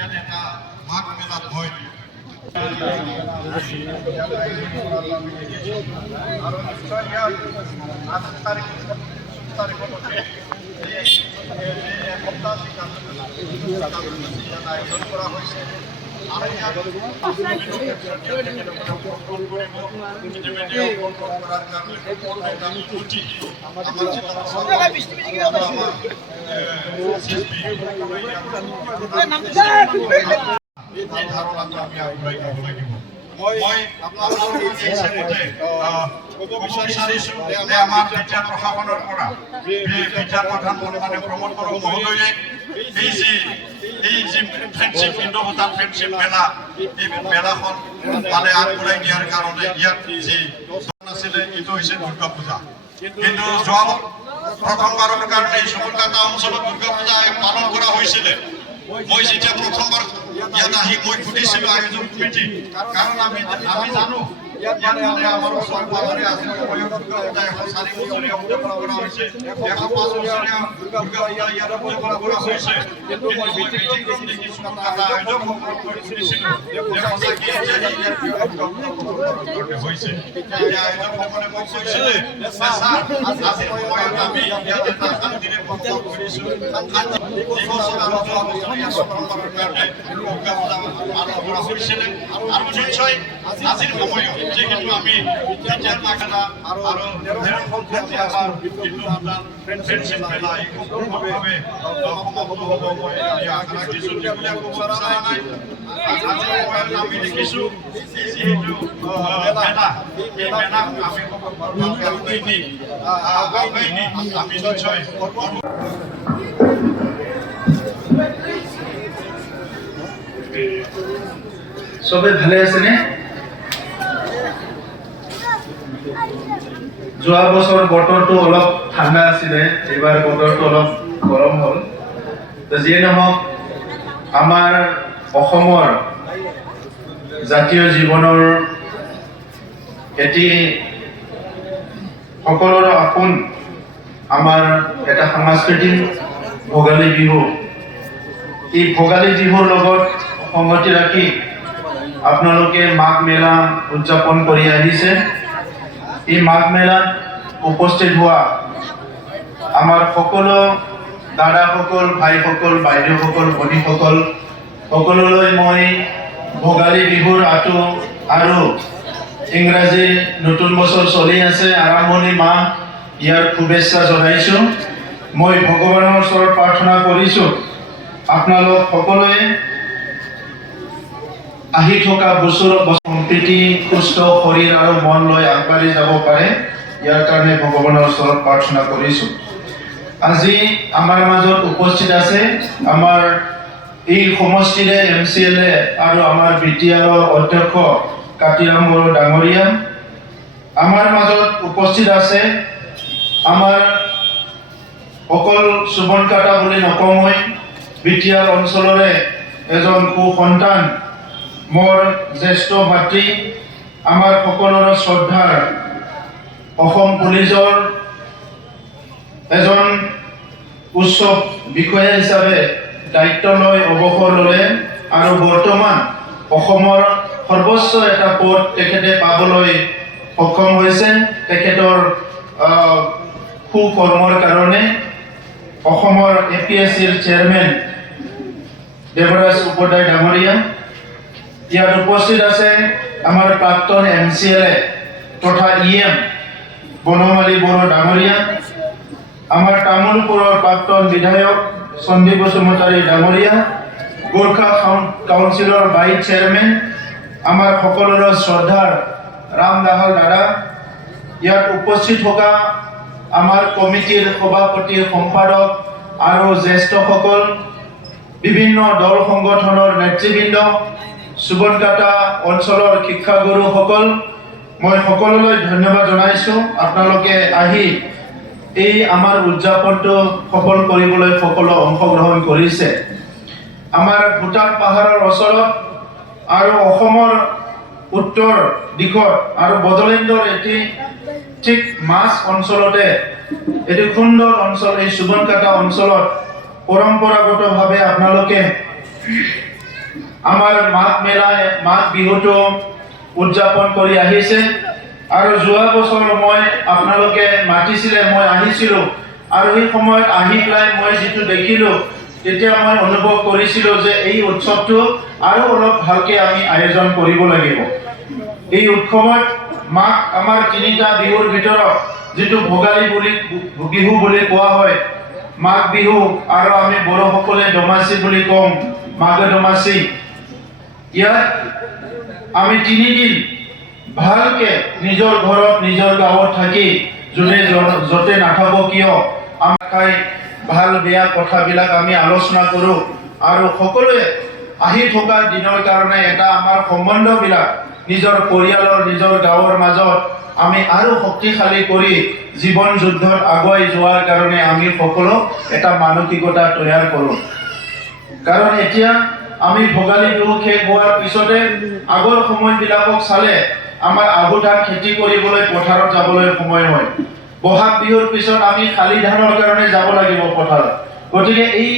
ইয়াত এটা মাঘ মেলাত হয়। আৰু নিশ্চয় ইয়াত 8 তাৰিখলৈকে এসপ্তাহ আয়োজন কৰা হৈছে। আৰু ইয়াত মই আপোনালোকৰ ক'ব বিচাৰিছোঁ যে আমাৰ বিদ্যা প্ৰশাসনৰ পৰা বিদ্যা প্ৰধান প্ৰমোদ বড়ো মহোদয়ে এই যি ফ্ৰেণ্ডশ্বিপ ইণ্ডো ভূটান ফ্ৰেণ্ডশ্বিপ মেলা, এই মেলাখন মানে আগবঢ়াই দিয়াৰ কাৰণে ইয়াত যি আছিলে এইটো হৈছে দুৰ্গা পূজা। কিন্তু যোৱা প্ৰথমবাৰৰ কাৰণে চকুলকাটা অঞ্চলত দুৰ্গা পূজা পালন কৰা হৈছিলে। মই যেতিয়া প্ৰথমবাৰ ইয়াত আহি মই সুধিছিলোঁ আয়োজক কমিটি, কাৰণ আমি জানো ইয়াত মানে আমাৰ চৰকাৰে আছে দুৰ্গা পূজা 104 বছৰীয়া উদযাপন কৰা হৈছে, 105 বছৰীয়া দুৰ্গা পূজা ইয়াত উদযাপন কৰা হৈছে। কিন্তু মই মিটিং দেখিছোঁ আয়োজকসকলক সুধিছিলোঁ যে সঁচাকৈ হৈছে। তেতিয়া আয়োজকসকলে মোক কৈছিলে যে ছাৰ আজিৰ সময়ত আমি ইয়াত এটা শান্তিৰে বন্ধ কৰিছোঁ। এই বছৰ আৰু যোৱা বছৰ ইয়াত প্ৰথমবাৰৰ কাৰণে দুৰ্গা পূজা পালন কৰা হৈছিলে। আৰু নিশ্চয় আজিৰ সময়ত যেহেতু আমি বিদ্যাৰ বাগানা আৰু আমাৰ ইণ্ডো ভূটান ফ্ৰেণ্ডশ্বিপ মেলা এই সম্পূৰ্ণভাৱে সমাপ্ত হ'ব মই আশা ৰাখিছোঁ। দীঘলীয়া ক'ব বিচৰা নাই। আজিৰ সময়ত আমি দেখিছোঁ যিহেতু মেলা, এই মেলাক আমি ভালকৈ আগুৱাই নি আমি নিশ্চয় সবে ভালে আছেনে? যোৱা বছৰ বতৰটো অলপ ঠাণ্ডা আছিলে, এইবাৰ বতৰটো অলপ গৰম হ'ল। তো যিয়ে নহওক, আমাৰ অসমৰ জাতীয় জীৱনৰ এটি সকলোৰে আপোন আমাৰ এটা সাংস্কৃতিক ভোগালী বিহু। এই ভোগালী বিহুৰ লগত সংগতি ৰাখি আপোনালোকে মাঘ মেলা উদযাপন কৰি আহিছে। এই মাঘ মেলাত উপস্থিত হোৱা আমাৰ সকলো দাদাসকল, ভাইসকল, বাইদেউসকল, ভনীসকল সকলোলৈ মই ভোগালী বিহুৰ আৰু ইংৰাজী নতুন বছৰ চলি আছে, আৰম্ভণি মাহ, ইয়াৰ শুভেচ্ছা জনাইছোঁ। মই ভগৱানৰ ওচৰত প্ৰাৰ্থনা কৰিছোঁ আপোনালোক সকলোৱে আহি থকা বছৰ সম্প্ৰীতি, সুস্থ শৰীৰ আৰু মন লৈ আগবাঢ়ি যাব পাৰে, ইয়াৰ কাৰণে ভগৱানৰ ওচৰত প্ৰাৰ্থনা কৰিছোঁ। আজি আমাৰ মাজত উপস্থিত আছে আমাৰ এই সমষ্টিৰে MCLA আৰু আমাৰ BTRৰ অধ্যক্ষ কাতিৰাম বড়ো ডাঙৰীয়া। আমাৰ মাজত উপস্থিত আছে আমাৰ অকল সুবনকাটা বুলি নকওঁ, মই BTR অঞ্চলৰে এজন সুসন্তান, মোৰ জ্যেষ্ঠ ভাতৃ, আমাৰ সকলোৰে শ্ৰদ্ধাৰ অসম পুলিচৰ এজন উচ্চ বিষয়া হিচাপে দায়িত্ব লৈ অৱসৰ ল'লে আৰু বৰ্তমান অসমৰ সৰ্বোচ্চ এটা পদ তেখেতে পাবলৈ সক্ষম হৈছে। তেখেতৰ সুকৰ্মৰ কাৰণে অসমৰ APSCৰ চেয়াৰমেন দেৱৰাজ উপাধ্যায় ডাঙৰীয়া। ইয়াত উপস্থিত আছে আমাৰ প্ৰাক্তন MCLA তথা EM বনমালী বড়ো ডাঙৰীয়া, আমাৰ তামোলপুৰৰ প্ৰাক্তন বিধায়ক সন্দীপ বসুমতাৰী ডাঙৰীয়া, গোৰ্খা কাউন্সিলৰ ভাইচ চেয়াৰমেন আমাৰ সকলোৰে শ্ৰদ্ধাৰ ৰাম দাহাল দাদা, ইয়াত উপস্থিত থকা আমাৰ কমিটিৰ সভাপতি, সম্পাদক আৰু জ্যেষ্ঠসকল, বিভিন্ন দল সংগঠনৰ নেতৃবৃন্দ, সুবনকাটা অঞ্চলৰ শিক্ষাগুৰুসকল, মই সকলোলৈ ধন্যবাদ জনাইছোঁ। আপোনালোকে আহি এই আমাৰ উদযাপনটো সফল কৰিবলৈ সকলো অংশগ্ৰহণ কৰিছে। আমাৰ ভূটান পাহাৰৰ ওচৰত আৰু অসমৰ উত্তৰ দিশত আৰু বড়োলেণ্ডৰ এটি ঠিক মাছ অঞ্চলতে এটি সুন্দৰ অঞ্চল, এই সুবনকাটা অঞ্চলত পৰম্পৰাগতভাৱে আপোনালোকে আমাৰ মাঘ বিহুটো উদযাপন কৰি আহিছে আৰু যোৱা বছৰ মই আপোনালোকে মাতিছিলে মই আহিছিলোঁ আৰু সেই সময়ত আহি পেলাই মই যিটো দেখিলোঁ তেতিয়া মই অনুভৱ কৰিছিলোঁ যে এই উৎসৱটো আৰু অলপ ভালকৈ আমি আয়োজন কৰিব লাগিব। এই উৎসৱত মাঘ আমাৰ তিনিটা বিহুৰ ভিতৰত যিটো ভোগালী বিহু বুলি কোৱা হয়, মাঘ বিহু আৰু আমি বড়োসকলে দমাচি বুলি কওঁ, মাঘ দমাচি। ইয়াত আমি 3 দিন ভালকে নিজৰ ঘৰত নিজৰ গাঁৱত থাকি যোনে য'তে নাথাকক কিয় আমাৰ খাই ভাল বেয়া কথাবিলাক আমি আলোচনা কৰোঁ আৰু সকলোৱে আহি থকা দিনৰ কাৰণে এটা আমাৰ সম্বন্ধবিলাক নিজৰ পৰিয়ালৰ নিজৰ গাঁৱৰ মাজত আমি আৰু শক্তিশালী কৰি জীৱন যুদ্ধত আগুৱাই যোৱাৰ কাৰণে আমি সকলো এটা মানসিকতা তৈয়াৰ কৰোঁ। কাৰণ এতিয়া আমি ভোগালী বিহু শেষ হোৱাৰ পিছতে আগৰ সময়বিলাকক চালে আমাৰ আহু ধান খেতি কৰিবলৈ পথাৰত যাবলৈ সময় হয়। বহাগ বিহুৰ পিছত আমি শালি ধানৰ কাৰণে যাব লাগিব পথাৰত। গতিকে এই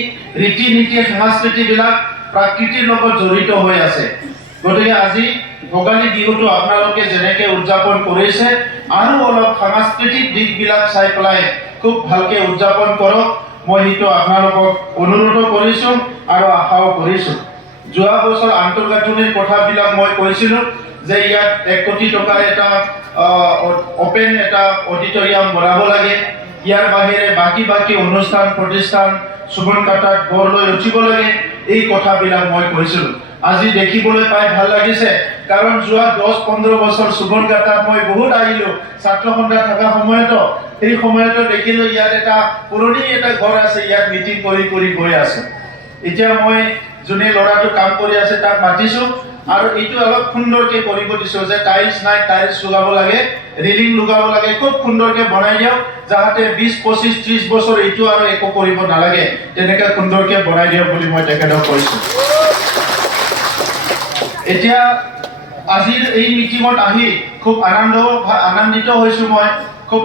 ৰীতি নীতি সংস্কৃতিবিলাক প্ৰাকৃতিৰ লগত জড়িত হৈ আছে। গতিকে আজি ভোগালী বিহুটো আপোনালোকে যেনেকৈ উদযাপন কৰিছে আৰু অলপ সাংস্কৃতিক দিশবিলাক চাই পেলাই খুব ভালকৈ উদযাপন কৰক, মই সেইটো আপোনালোকক অনুৰোধ কৰিছোঁ আৰু আশাও কৰিছোঁ। যোৱা বছৰ আন্তঃগাঁথনিৰ কথাবিলাক মই কৈছিলোঁ যে ইয়াত 1 কোটি টকাৰ এটা অপেন এটা অডিটৰিয়াম বনাব লাগে। ইয়াৰ বাহিৰে বাকী অনুষ্ঠান প্ৰতিষ্ঠান চুবন কাটাত গঢ় লৈ উঠিব লাগে। এই কথাবিলাক মই কৈছিলোঁ। আজি দেখিবলৈ পাই ভাল লাগিছে, কাৰণ যোৱা 10-15 বছৰ চুবন কাটাত মই বহুত আহিলোঁ ছাত্ৰ সন্থা থকা সময়তো। সেই সময়তো দেখিলোঁ ইয়াত এটা পুৰণি এটা ঘৰ আছে, ইয়াত মিটিং কৰি গৈ আছে। এতিয়া মই যোনে ল'ৰাটো কাম কৰি আছে তাক মাতিছোঁ আৰু এইটো অলপ সুন্দৰকৈ কৰিব দিছোঁ যে টাইলছ নাই, টাইলছ লগাব লাগে, ৰেলিং লগাব লাগে, খুব সুন্দৰকৈ বনাই দিয়ক যাতে 20-25-30 বছৰ এইটো আৰু একো কৰিব নালাগে, তেনেকৈ সুন্দৰকৈ বনাই দিয়ক বুলি মই তেখেতক কৈছোঁ। এতিয়া আজিৰ এই মিটিঙত আহি খুব আনন্দিত হৈছোঁ মই। খুব